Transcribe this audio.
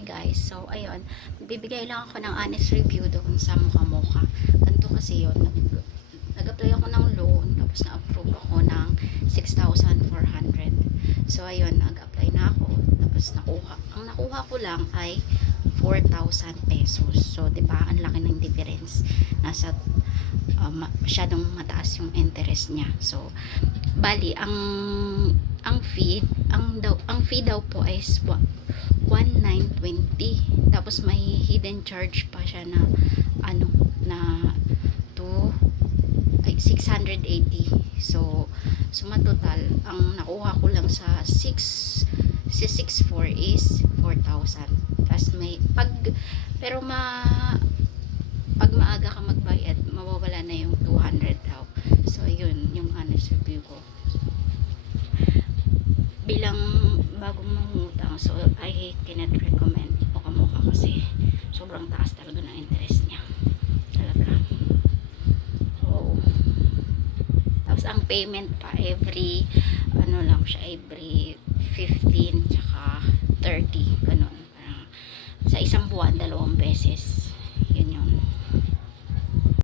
Hi guys, so ayun, bibigay lang ako ng honest review doon sa Mukha Mukha. Ganito kasi yun, nag-apply ako ng loan, tapos na-approve ako ng 6,400. So ayun, nag-apply na ako, tapos ang nakuha ko lang ay 4,000 pesos. So 'di ba, ang laki ng difference. Nasa masyadong mataas yung interest niya. So bali ang fee daw po is 1,920. Tapos may hidden charge pa siya na na 680. So suma total ang nakuha ko lang sa 664 is 4,000. Tapos may pag maaga ka magbayad, mawawala na yung 200 daw. So yun yung honest review ko bilang bagong mangutang. So I cannot recommend Mukha Mukha kasi sobrang taas talaga ng interest niya talaga. So tapos ang payment pa every lang siya, every 15 tsaka 30 ganun.